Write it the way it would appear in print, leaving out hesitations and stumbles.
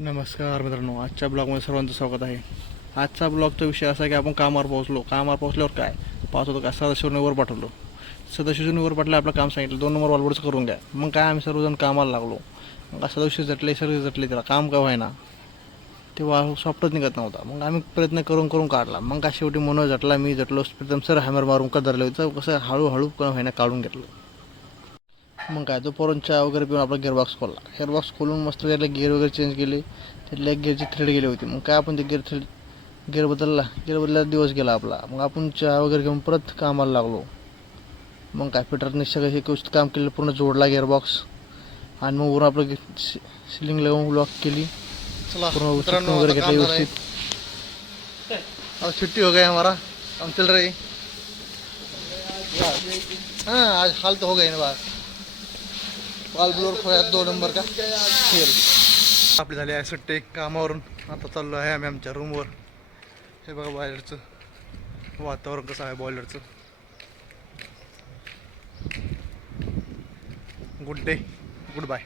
नमस्कार मित्रांनो, आजच्या ब्लॉगमध्ये सर्वांचं स्वागत आहे. आजचा ब्लॉगचा विषय असा आहे की आपण कामावर पोहोचल्यावर काय पाहत होतो का सदाशिवने वर पाठवलं. सदाशिवने वर पाठलं, आपलं काम सांगितलं 2 नंबर वॉलबोर्डचं करून घ्या. मग काय आम्ही सर्वजण कामाला लागलो. मग सदाशिव सगळे त्याला काम का व्हायना, तेव्हा सॉफ्टच निघत नव्हता. मग आम्ही प्रयत्न करून काढला. मग काय शेवटी मनोज झटला, मी झटलो, प्रीतम सर हॅमर मारून का धरलं होतं, कसं हळूहळू व्हायना काढून घेतलं. मग काय तो पोरून चहा वगैरे पिऊन आपला गिअरबॉक्स खोलला. गिअरबॉक्स खोलून मस्त त्याला गिअर वगैरे चेंज केले. त्यातल्या एक गिअरची थ्रेड गेली होती. मग काय आपण ते गिअर बदलला दिवस गेला आपला. मग आपण चहा वगैरे घेऊन परत कामाला लागलो. मग काय फिटरने सगळं हे काम केलं, पूर्ण जोडला गिअरबॉक्स. आणि मग वरून आपलं सिलिंग लावून लॉक केली. पूर्ण वगैरे घेतलं व्यवस्थित. अब छुट्टी हो गई हमारा, हम चल रहे. हाँ आज हाल तो हो गई ना बात. वाल ब्लोअर खोया 2 नंबर का खेळ आपली झाली आहे सुट्टी कामावरून. आता चाललो आहे आम्ही आमच्या रूमवर. हे बघा बॉयलरचं वातावरण कसं आहे बॉयलरचं. Good day, good bye.